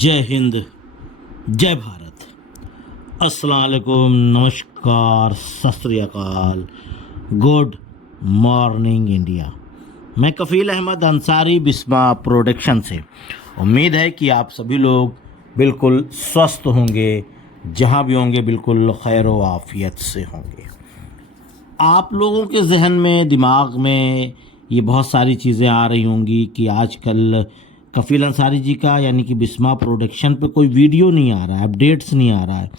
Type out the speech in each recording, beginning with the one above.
जय हिंद, जय भारत। अस्सलाम वालेकुम, नमस्कार, सत श्री अकाल, गुड मॉर्निंग इंडिया। मैं कफ़ील अहमद अंसारी बिस्मा प्रोडक्शन से। उम्मीद है कि आप सभी लोग बिल्कुल स्वस्थ होंगे, जहाँ भी होंगे बिल्कुल खैर व आफियत से होंगे। आप लोगों के जहन में, दिमाग में ये बहुत सारी चीज़ें आ रही होंगी कि आजकल कफ़ील अंसारी जी का यानी कि बिस्मा प्रोडक्शन पे कोई वीडियो नहीं आ रहा है, अपडेट्स नहीं आ रहा है।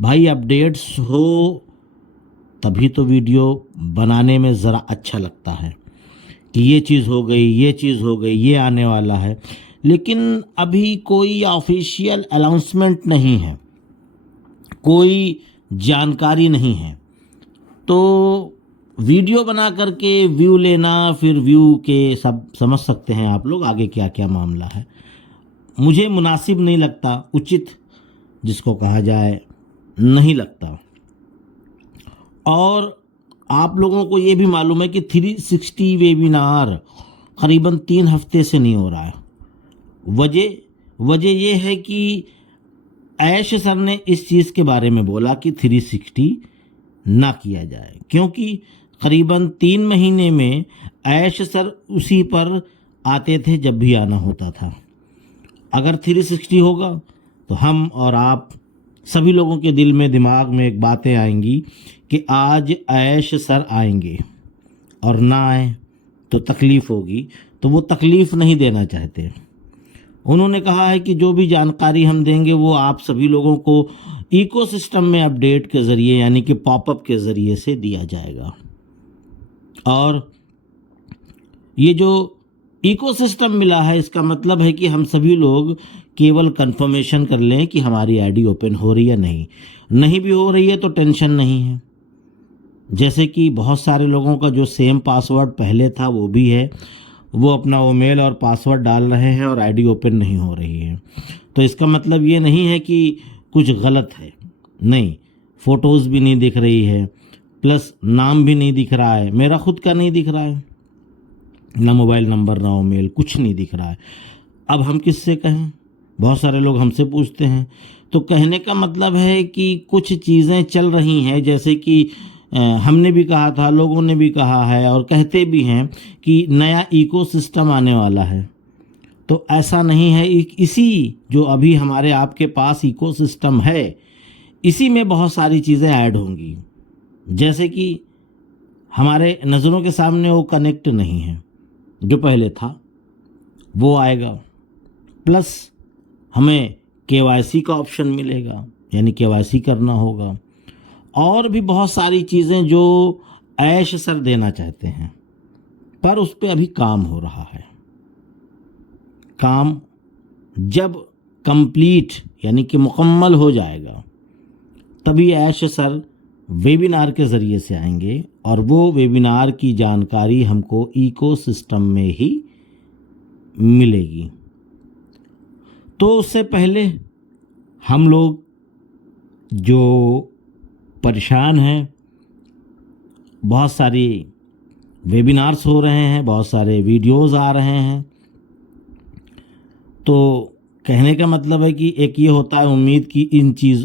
भाई अपडेट्स हो तभी तो वीडियो बनाने में ज़रा अच्छा लगता है कि ये चीज़ हो गई, ये चीज़ हो गई, ये आने वाला है। लेकिन अभी कोई ऑफिशियल अनाउंसमेंट नहीं है, कोई जानकारी नहीं है, तो वीडियो बना करके व्यू लेना, फिर व्यू के सब समझ सकते हैं आप लोग आगे क्या क्या मामला है। मुझे मुनासिब नहीं लगता, उचित जिसको कहा जाए नहीं लगता। और आप लोगों को ये भी मालूम है कि 360 वेबिनार करीबन 3 हफ्ते से नहीं हो रहा है। वजह ये है कि ऐश सर ने इस चीज़ के बारे में बोला कि 360 ना किया जाए, क्योंकि करीबन 3 महीने में ऐश सर उसी पर आते थे जब भी आना होता था। अगर 360 होगा तो हम और आप सभी लोगों के दिल में, दिमाग में एक बातें आएंगी कि आज ऐश सर आएंगे, और ना आए तो तकलीफ़ होगी, तो वो तकलीफ़ नहीं देना चाहते। उन्होंने कहा है कि जो भी जानकारी हम देंगे वो आप सभी लोगों को इकोसिस्टम में अपडेट के ज़रिए यानी कि पॉपअप के ज़रिए से दिया जाएगा। और ये जो इकोसिस्टम मिला है इसका मतलब है कि हम सभी लोग केवल कंफर्मेशन कर लें कि हमारी आईडी ओपन हो रही है, नहीं भी हो रही है तो टेंशन नहीं है। जैसे कि बहुत सारे लोगों का जो सेम पासवर्ड पहले था वो भी है, वो अपना ईमेल और पासवर्ड डाल रहे हैं और आईडी ओपन नहीं हो रही है। तो इसका मतलब ये नहीं है कि कुछ गलत है, नहीं, फ़ोटोज़ भी नहीं दिख रही है, प्लस नाम भी नहीं दिख रहा है, मेरा खुद का नहीं दिख रहा है, ना मोबाइल नंबर ना ईमेल, कुछ नहीं दिख रहा है। अब हम किससे कहें? बहुत सारे लोग हमसे पूछते हैं। तो कहने का मतलब है कि कुछ चीज़ें चल रही हैं, जैसे कि हमने भी कहा था, लोगों ने भी कहा है और कहते भी हैं कि नया इकोसिस्टम आने वाला है। तो ऐसा नहीं है, इसी जो अभी हमारे आपके पास इकोसिस्टम है इसी में बहुत सारी चीज़ें ऐड होंगी। जैसे कि हमारे नज़रों के सामने वो कनेक्ट नहीं है, जो पहले था वो आएगा, प्लस हमें केवाईसी का ऑप्शन मिलेगा, यानी केवाईसी करना होगा, और भी बहुत सारी चीज़ें जो ऐश सर देना चाहते हैं, पर उस पर अभी काम हो रहा है। काम जब कंप्लीट यानी कि मुकम्मल हो जाएगा तभी ऐश सर वेबिनार के ज़रिए से आएंगे, और वो वेबिनार की जानकारी हमको इकोसिस्टम में ही मिलेगी। तो उससे पहले हम लोग जो परेशान हैं, बहुत सारी वेबिनार्स हो रहे हैं, बहुत सारे वीडियोस आ रहे हैं, तो कहने का मतलब है कि एक ये होता है उम्मीद कि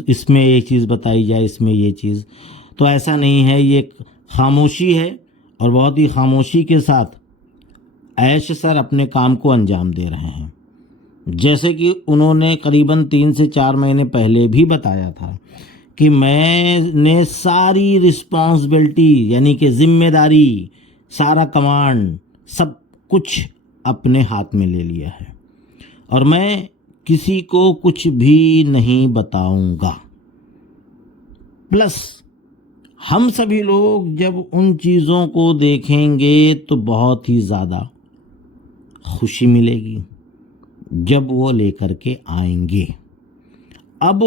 इसमें ये चीज़ बताई जाए, इसमें ये चीज़, तो ऐसा नहीं है। ये एक खामोशी है और बहुत ही खामोशी के साथ ऐश सर अपने काम को अंजाम दे रहे हैं। जैसे कि उन्होंने करीबन 3 से 4 महीने पहले भी बताया था कि मैंने सारी रिस्पॉन्सिबिलिटी यानी कि जिम्मेदारी, सारा कमांड, सब कुछ अपने हाथ में ले लिया है और मैं किसी को कुछ भी नहीं बताऊंगा। प्लस हम सभी लोग जब उन चीज़ों को देखेंगे तो बहुत ही ज़्यादा खुशी मिलेगी जब वो लेकर के आएंगे। अब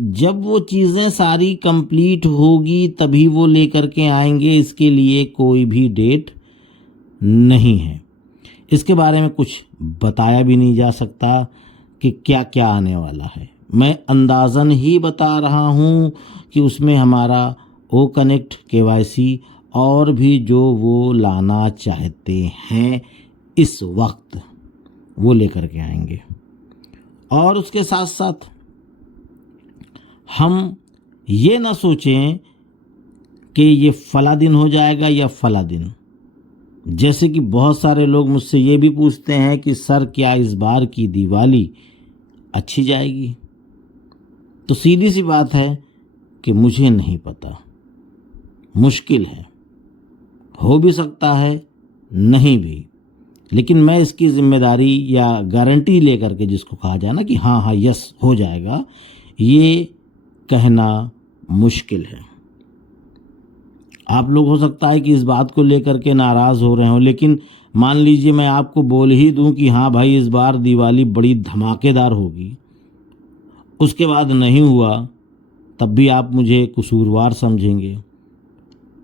जब वो चीज़ें सारी कंप्लीट होगी तभी वो लेकर के आएंगे, इसके लिए कोई भी डेट नहीं है। इसके बारे में कुछ बताया भी नहीं जा सकता कि क्या क्या आने वाला है। मैं अंदाज़न ही बता रहा हूँ कि उसमें हमारा ओ कनेक्ट, केवाईसी और भी जो वो लाना चाहते हैं इस वक्त वो लेकर के आएंगे। और उसके साथ साथ हम ये ना सोचें कि ये फला दिन हो जाएगा या फला दिन। जैसे कि बहुत सारे लोग मुझसे ये भी पूछते हैं कि सर क्या इस बार की दिवाली अच्छी जाएगी? तो सीधी सी बात है कि मुझे नहीं पता, मुश्किल है, हो भी सकता है नहीं भी, लेकिन मैं इसकी जिम्मेदारी या गारंटी लेकर के, जिसको कहा जाए ना कि हाँ हाँ यस हो जाएगा, ये कहना मुश्किल है। आप लोग हो सकता है कि इस बात को लेकर के नाराज़ हो रहे हो, लेकिन मान लीजिए मैं आपको बोल ही दूं कि हाँ भाई इस बार दिवाली बड़ी धमाकेदार होगी, उसके बाद नहीं हुआ, तब भी आप मुझे कसूरवार समझेंगे।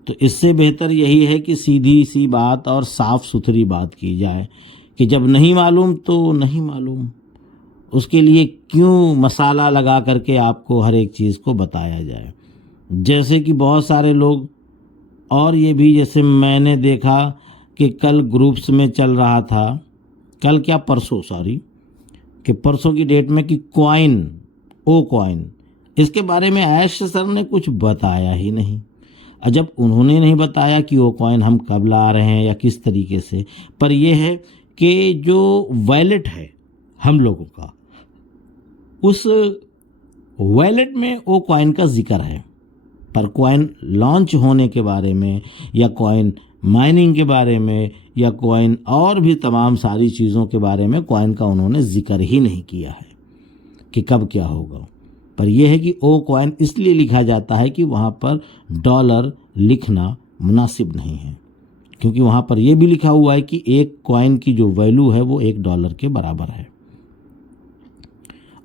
तो इससे बेहतर यही है कि सीधी सी बात और साफ सुथरी बात की जाए कि जब नहीं मालूम तो नहीं मालूम, उसके लिए क्यों मसाला लगा करके आपको हर एक चीज़ को बताया जाए। जैसे कि बहुत सारे लोग, और ये भी जैसे मैंने देखा कि कल ग्रुप्स में चल रहा था, कल क्या परसों सॉरी, कि परसों की डेट में कि कॉइन, ओ कॉइन, इसके बारे में ऐश सर ने कुछ बताया ही नहीं। जब उन्होंने नहीं बताया कि वो कॉइन हम कब ला रहे हैं या किस तरीके से, पर यह है कि जो वॉलेट है हम लोगों का, उस वॉलेट में वो कॉइन का जिक्र है, पर कॉइन लॉन्च होने के बारे में या कॉइन माइनिंग के बारे में या कॉइन और भी तमाम सारी चीज़ों के बारे में कॉइन का उन्होंने जिक्र ही नहीं किया है कि कब क्या होगा। पर यह है कि ओ कॉइन इसलिए लिखा जाता है कि वहाँ पर डॉलर लिखना मुनासिब नहीं है, क्योंकि वहाँ पर यह भी लिखा हुआ है कि एक कॉइन की जो वैल्यू है वो $1 के बराबर है।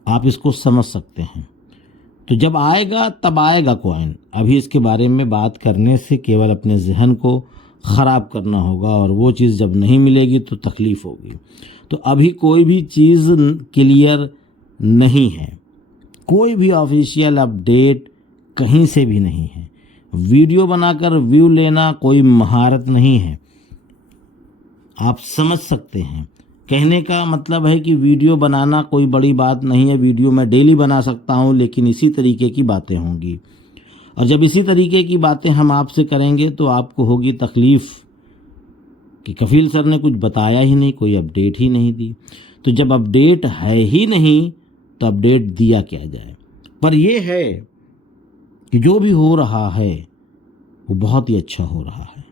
आप इसको समझ सकते हैं। तो जब आएगा तब आएगा कॉइन। अभी इसके बारे में बात करने से केवल अपने जहन को ख़राब करना होगा, और वो चीज़ जब नहीं मिलेगी तो तकलीफ़ होगी। तो अभी कोई भी चीज़ क्लियर नहीं है, कोई भी ऑफिशियल अपडेट कहीं से भी नहीं है। वीडियो बनाकर व्यू लेना कोई महारत नहीं है, आप समझ सकते हैं। कहने का मतलब है कि वीडियो बनाना कोई बड़ी बात नहीं है, वीडियो मैं डेली बना सकता हूं, लेकिन इसी तरीके की बातें होंगी। और जब इसी तरीके की बातें हम आपसे करेंगे तो आपको होगी तकलीफ़ कि कफील सर ने कुछ बताया ही नहीं, कोई अपडेट ही नहीं दी। तो जब अपडेट है ही नहीं तो अपडेट दिया क्या जाए। पर यह है कि जो भी हो रहा है वो बहुत ही अच्छा हो रहा है।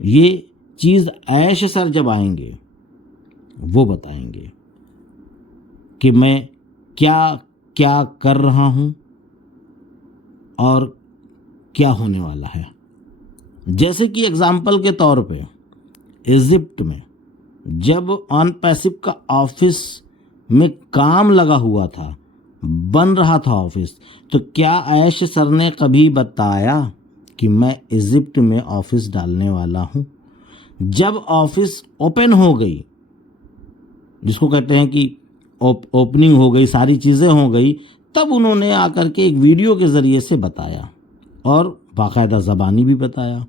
ये चीज़ ऐश सर जब आएंगे वो बताएंगे कि मैं क्या क्या कर रहा हूँ और क्या होने वाला है। जैसे कि एग्जाम्पल के तौर पे इजिप्ट में जब ऑन पैसिव का ऑफिस में काम लगा हुआ था, बन रहा था ऑफिस, तो क्या ऐश सर ने कभी बताया कि मैं इजिप्ट में ऑफिस डालने वाला हूँ? जब ऑफिस ओपन हो गई, जिसको कहते हैं कि ओपनिंग हो गई, सारी चीज़ें हो गई, तब उन्होंने आकर के एक वीडियो के ज़रिए से बताया और बाकायदा ज़बानी भी बताया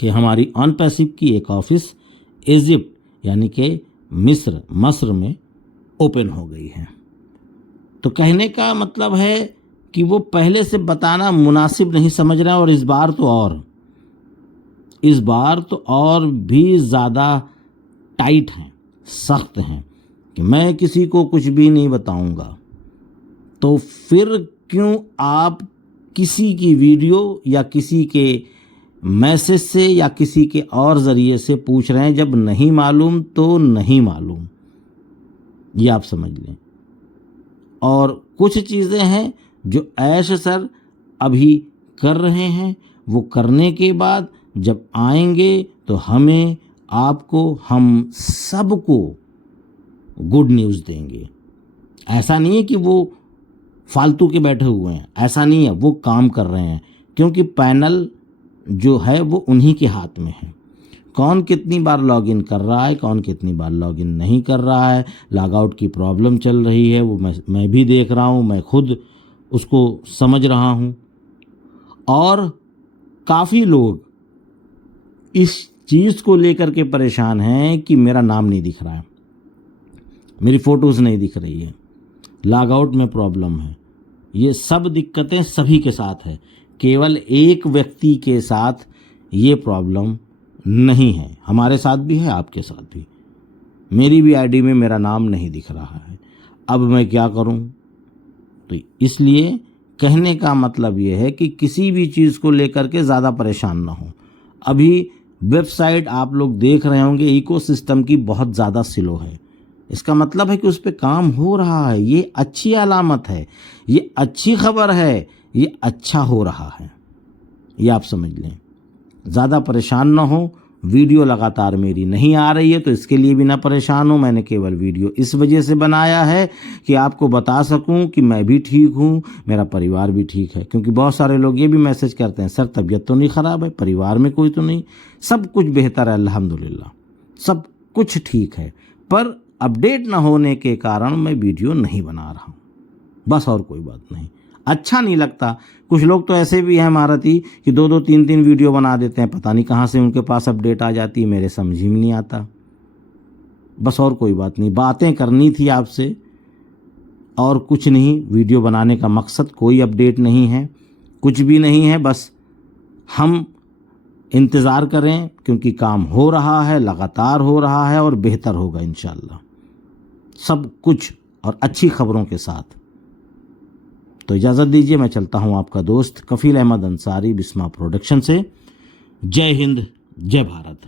कि हमारी ऑन पैसिव की एक ऑफिस इजिप्ट यानी कि मस्र में ओपन हो गई है। तो कहने का मतलब है कि वो पहले से बताना मुनासिब नहीं समझ रहा, और इस बार तो और भी ज़्यादा टाइट हैं, सख्त हैं कि मैं किसी को कुछ भी नहीं बताऊंगा। तो फिर क्यों आप किसी की वीडियो या किसी के मैसेज से या किसी के और ज़रिए से पूछ रहे हैं? जब नहीं मालूम तो नहीं मालूम, ये आप समझ लें। और कुछ चीज़ें हैं जो ऐश सर अभी कर रहे हैं, वो करने के बाद जब आएंगे तो हमें, आपको, हम सबको गुड न्यूज़ देंगे। ऐसा नहीं है कि वो फालतू के बैठे हुए हैं, ऐसा नहीं है, वो काम कर रहे हैं, क्योंकि पैनल जो है वो उन्हीं के हाथ में है। कौन कितनी बार लॉगिन कर रहा है, कौन कितनी बार लॉगिन नहीं कर रहा है, लॉग आउट की प्रॉब्लम चल रही है, वो मैं भी देख रहा हूँ, मैं खुद उसको समझ रहा हूँ। और काफ़ी लोग इस चीज़ को लेकर के परेशान हैं कि मेरा नाम नहीं दिख रहा है, मेरी फ़ोटोज़ नहीं दिख रही है, लॉग आउट में प्रॉब्लम है। ये सब दिक्कतें सभी के साथ है, केवल एक व्यक्ति के साथ ये प्रॉब्लम नहीं है। हमारे साथ भी है, आपके साथ भी। मेरी भी आईडी में मेरा नाम नहीं दिख रहा है, अब मैं क्या करूं? तो इसलिए कहने का मतलब ये है कि किसी भी चीज़ को लेकर के ज़्यादा परेशान ना हो। अभी वेबसाइट आप लोग देख रहे होंगे इकोसिस्टम की बहुत ज़्यादा स्लो है, इसका मतलब है कि उस पर काम हो रहा है। ये अच्छी अलामत है, ये अच्छी खबर है, ये अच्छा हो रहा है, ये आप समझ लें। ज़्यादा परेशान ना हो। वीडियो लगातार मेरी नहीं आ रही है तो इसके लिए भी ना परेशान हो। मैंने केवल वीडियो इस वजह से बनाया है कि आपको बता सकूं कि मैं भी ठीक हूं, मेरा परिवार भी ठीक है। क्योंकि बहुत सारे लोग ये भी मैसेज करते हैं, सर तबीयत तो नहीं ख़राब है, परिवार में कोई तो नहीं, सब कुछ बेहतर है अल्हम्दुलिल्लाह, सब कुछ ठीक है, पर अपडेट ना होने के कारण मैं वीडियो नहीं बना रहा हूँ, बस, और कोई बात नहीं। अच्छा नहीं लगता। कुछ लोग तो ऐसे भी हैं महारथी कि 2-2 3-3 वीडियो बना देते हैं, पता नहीं कहाँ से उनके पास अपडेट आ जाती है, मेरे समझ ही में नहीं आता, बस, और कोई बात नहीं। बातें करनी थी आपसे और कुछ नहीं। वीडियो बनाने का मकसद कोई अपडेट नहीं है, कुछ भी नहीं है, बस हम इंतज़ार करें क्योंकि काम हो रहा है, लगातार हो रहा है और बेहतर होगा इंशाअल्लाह, सब कुछ और अच्छी खबरों के साथ। तो इजाज़त दीजिए, मैं चलता हूँ। आपका दोस्त कफील अहमद अंसारी, बिस्मा प्रोडक्शन से। जय हिंद, जय भारत।